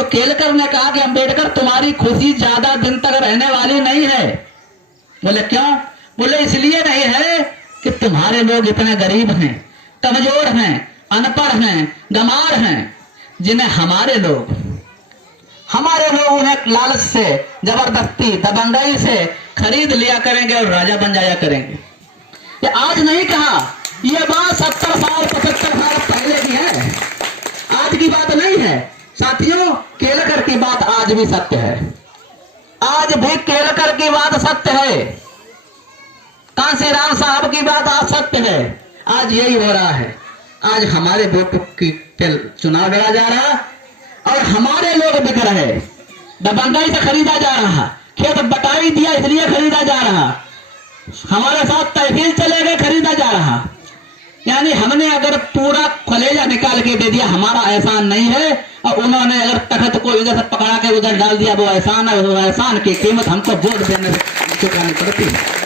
तो केलकर ने कहा कि अम्बेडकर तुम्हारी खुशी ज्यादा दिन तक रहने वाली नहीं है। बोले क्यों? बोले इसलिए नहीं है कि तुम्हारे लोग इतने गरीब हैं, कमजोर हैं, अनपढ़ हैं, गंवार हैं, जिन्हें हमारे लोग उन्हें लालच से, जबरदस्ती, दबंगाई से खरीद लिया करेंगे और राजा बन जाया करेंगे। ये आज नहीं कहा, ये बात 70 साल 75 साल पहले की है, आज की बात नहीं है साथियों। केलकर की बात आज भी सत्य है, आज भी केलकर की बात सत्य है, कांसीराम साहब की बात आज सत्य है। आज यही हो रहा है, आज हमारे वोट की चुनाव लड़ा जा रहा और हमारे लोग बिक रहे, दबंगाई से खरीदा जा रहा, खेत बटाई दिया इसलिए खरीदा जा रहा, हमारे साथ तहसील चले गए खरीदा जा रहा। यानी हमने अगर पूरा कलेजा निकाल के दे दिया, हमारा एहसान नहीं है, और उन्होंने अगर तखत को इधर से पकड़ा के उधर डाल दिया, वो एहसान है। वो एहसान की कीमत हमको वोट देने से चुकानी पड़ती है।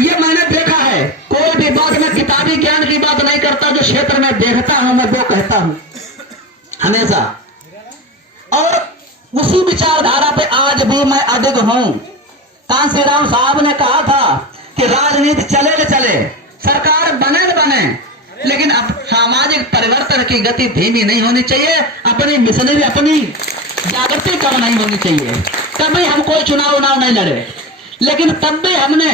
ये मैंने देखा है, कोई भी बात में किताबी ज्ञान की बात नहीं करता, जो क्षेत्र में देखता हूं मैं वो कहता हूं हमेशा, और उसी विचारधारा पे आज भी मैं अडिग हूं। कांसीराम साहब ने कहा था कि राजनीति चले न चले, सरकार बने न बने, लेकिन अब सामाजिक परिवर्तन की गति धीमी नहीं होनी चाहिए, अपनी मिशनरी, अपनी जागृति कम नहीं होनी चाहिए। कभी हम कोई चुनाव नहीं लड़े, लेकिन तब भी हमने,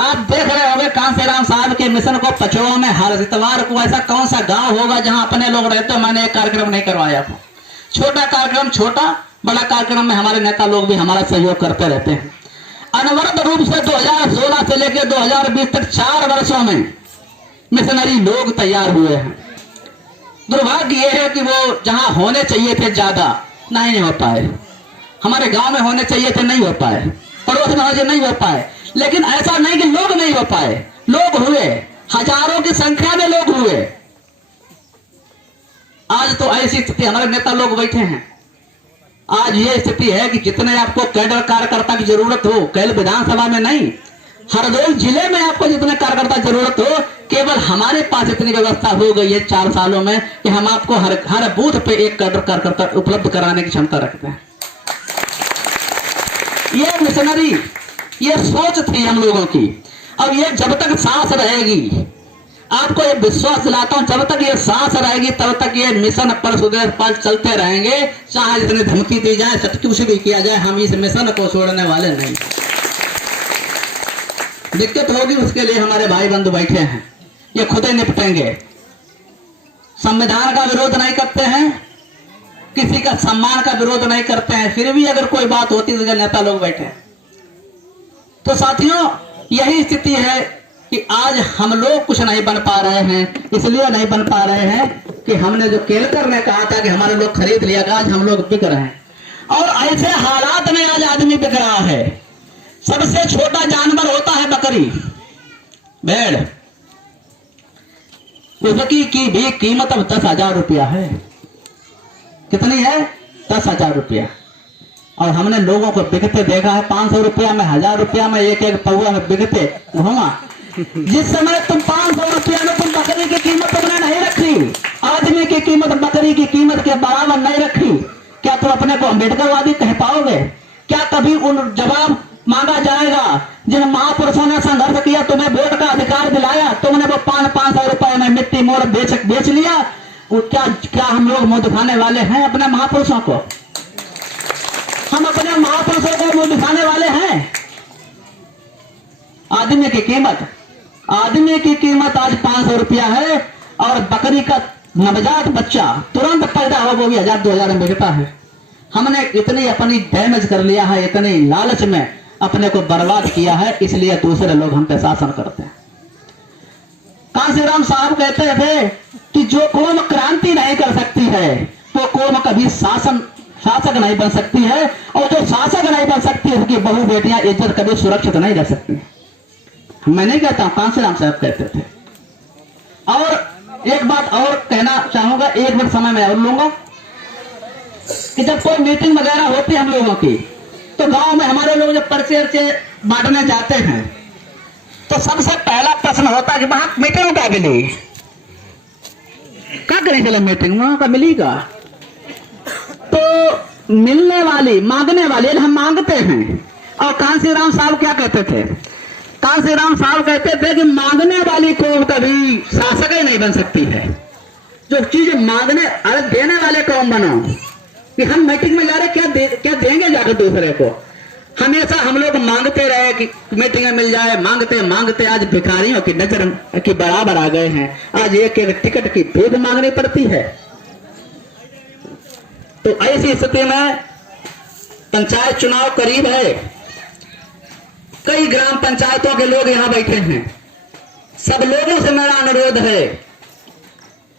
आप देख रहे होंगे कांसीराम साहब के मिशन को पचोआ में हर इतवार को ऐसा कौन सा गांव होगा जहां अपने लोग रहते हो, मैंने एक कार्यक्रम नहीं करवाया था। छोटा कार्यक्रम, छोटा बड़ा कार्यक्रम में हमारे नेता लोग भी हमारा सहयोग करते रहते हैं। अनवरत रूप से 2016 से लेकर 2020 तक 4 वर्षों में मिशनरी लोग तैयार हुए हैं। दुर्भाग्य यह है कि वो जहां होने चाहिए थे ज्यादा नहीं हो पाए, हमारे गांव में होने चाहिए थे नहीं हो पाए, पड़ोस में होने नहीं हो पाए। लेकिन ऐसा नहीं कि लोग नहीं हो पाए, लोग हुए, हजारों की संख्या में लोग हुए। आज तो ऐसी स्थिति, हमारे नेता लोग बैठे हैं, आज ये स्थिति है कि जितने आपको कैडर कार्यकर्ता की जरूरत हो, केवल विधानसभा में नहीं, हरदोई जिले में आपको जितने कार्यकर्ता जरूरत हो, केवल हमारे पास इतनी व्यवस्था हो गई है 4 सालों में कि हम आपको हर बूथ पे एक कैडर कार्यकर्ता उपलब्ध कराने की क्षमता रखते हैं। ये मिशनरी, ये सोच थी हम लोगों की, और ये जब तक सांस रहेगी, आपको ये विश्वास दिलाता हूं, जब तक ये सांस रहेगी तब तक ये मिशन पर सुदेश पर चलते रहेंगे। चाहे जितनी धमकी दी जाए, कुछ भी किया जाए, हम इस मिशन को छोड़ने वाले नहीं। दिक्कत होगी उसके लिए हमारे भाई बंधु बैठे हैं, ये खुद ही निपटेंगे। संविधान का विरोध नहीं करते हैं, किसी का सम्मान का विरोध नहीं करते हैं, फिर भी अगर कोई बात होती तो नेता लोग बैठे हैं। तो साथियों, यही स्थिति है कि आज हम लोग कुछ नहीं बन पा रहे हैं। इसलिए नहीं बन पा रहे हैं कि हमने जो केलकर ने कहा था कि हमारे लोग खरीद लिया, आज हम लोग बिक रहे हैं, और ऐसे हालात में आज आदमी बिक रहा है। सबसे छोटा जानवर होता है बकरी, भेड़, उसकी की भी कीमत अब 10,000 रुपया है। कितनी है? 10,000 रुपया। और हमने लोगों को बिकते देखा है 500 रुपया में, 1000 रुपया में, एक पौवा में बिकते घूमा। जिस समय तुम 500 रुपया में तुम बकरी की कीमत तुमने नहीं रखी, आदमी की कीमत बकरी की कीमत के बराबर नहीं रखी, क्या तुम अपने को अम्बेडकरवादी कह पाओगे? क्या कभी उन जवाब मांगा जाएगा जिन महापुरुषों ने संघर्ष किया, तुम्हें वोट का अधिकार दिलाया, तुमने वो 500 रुपए में मिट्टी मोड़ बेच लिया? क्या हम लोग मुंह दिखाने वाले हैं अपने महापुरुषों को? हम अपने महापुरुषों को मुंह दिखाने वाले हैं? आदमी की कीमत आज 500 रुपया है, और बकरी का नवजात बच्चा तुरंत पैदा हो वो भी 1000-2000 में बिकता है। हमने इतनी अपनी डैमेज कर लिया है, इतनी लालच में अपने को बर्बाद किया है, इसलिए दूसरे लोग हम पे शासन करते हैं। कांसीराम साहब कहते थे कि जो कौम क्रांति नहीं कर सकती है वो कौम कभी शासक नहीं बन सकती है, और जो शासक नहीं बन सकती है उसकी बहु बेटियां इज्जत कभी सुरक्षित नहीं रह सकती। मैं नहीं कहता, कांसीराम साहब कहते थे। और एक बात और कहना चाहूंगा, 1 मिनट समय मैं और लूंगा, कि जब कोई मीटिंग वगैरह होती है हम लोगों की, तो गांव में हमारे लोग जब पर्चे बांटने जाते हैं तो सबसे पहला प्रश्न होता है कि वहां मीटिंग क्या मिली, क्या करें चले मीटिंग वहां का मिलेगा। तो मिलने वाली, मांगने वाली, हम मांगते हैं। और कांसीराम साहब क्या कहते थे? कांसीराम साहब कहते थे कि मांगने वाली कौम कभी शासक ही नहीं बन सकती है। जो चीज मांगने, अरे देने वाले कौम बनो। कि हम मीटिंग में जा रहे क्या देंगे जाकर दूसरे को? हमेशा हम लोग मांगते रहे कि मीटिंग में मिल जाए, मांगते मांगते आज भिखारियों की नजर के बराबर आ गए हैं। आज एक एक टिकट की भीख मांगनी पड़ती है। तो ऐसी स्थिति में पंचायत चुनाव करीब है। कई ग्राम पंचायतों के लोग यहां बैठे हैं। सब लोगों से मेरा अनुरोध है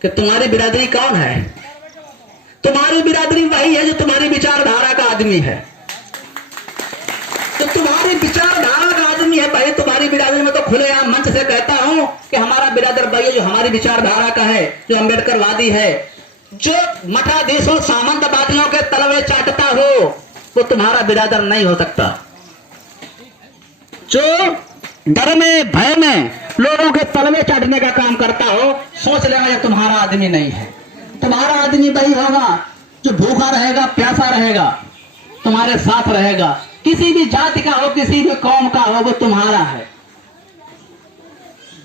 कि तुम्हारी बिरादरी कौन है? तुम्हारी बिरादरी वही है जो तुम्हारी विचारधारा का आदमी है। तो तुम्हारी विचारधारा का आदमी है भाई। तुम्हारी बिरादरी में तो खुलेआम मंच से कहता हूं कि हमारा बिरादर भाई जो हमारी विचारधारा का है, जो अम्बेडकरवादी है, जो मठाधीशों सामंतवादियों के तलवे चाटता हो, वो तुम्हारा बिरादर नहीं हो सकता। जो डर में, भय में लोगों के तलवे चाटने का काम करता हो, सोच लेना ये तुम्हारा आदमी नहीं है। तुम्हारा आदमी वही होगा जो भूखा रहेगा, प्यासा रहेगा, तुम्हारे साथ रहेगा। किसी भी जाति का हो, किसी भी कौम का हो, वो तुम्हारा है।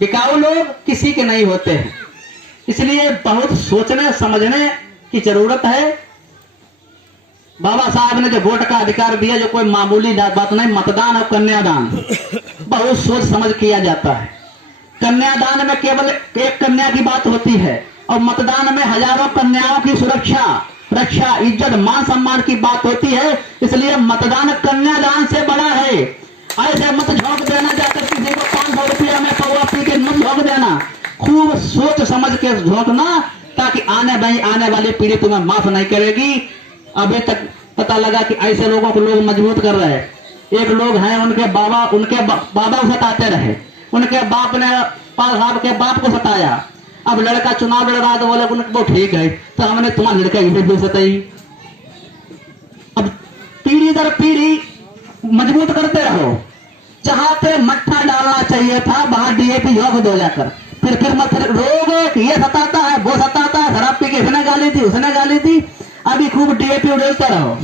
बिकाऊ लोग किसी के नहीं होते हैं। इसलिए बहुत सोचने समझने की जरूरत है। बाबा साहब ने जो वोट का अधिकार दिया, जो कोई मामूली बात नहीं, मतदान और कन्यादान बहुत सोच समझ किया जाता है। कन्यादान में केवल एक कन्या की बात होती है और मतदान में हजारों कन्याओं की सुरक्षा, रक्षा, इज्जत, मान सम्मान की बात होती है। इसलिए मतदान कन्यादान से बड़ा है। ऐसे मत झोंक देना, जाकर किसी को 500 रुपया में पौवा पी के मत झोंक देना। खूब सोच समझ के झोंकना, ताकि आने वाली पीढ़ी तुम्हें माफ नहीं करेगी। अभी तक पता लगा कि ऐसे लोगों को लोग मजबूत कर रहे हैं। एक लोग हैं, उनके बाबा को सताते रहे, उनके बाप ने साहब के बाप को सताया। अब लड़का चुनाव लड़ रहा तो बोले वो ठीक है, तो हमने तुम्हारा लड़का इसे सताई। अब पीढ़ी दर पीढ़ी मजबूत करते रहो। जहां पे मट्ठा डालना चाहिए था वहां डीएपी योग दो जाकर। फिर मत रोग ये सताता है, वो सताता है, शराब पी के इसने गाली थी, उसने गाली थी, अभी खूब डीएपी उड़ेलते रहो।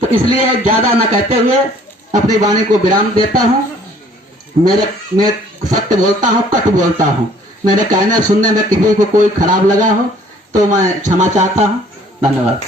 तो इसलिए ज्यादा न कहते हुए अपनी वाणी को विराम देता हूं। मैं सत्य बोलता हूं, कट बोलता हूं। मेरे कहने सुनने में किसी को कोई खराब लगा हो तो मैं क्षमा चाहता हूं। धन्यवाद।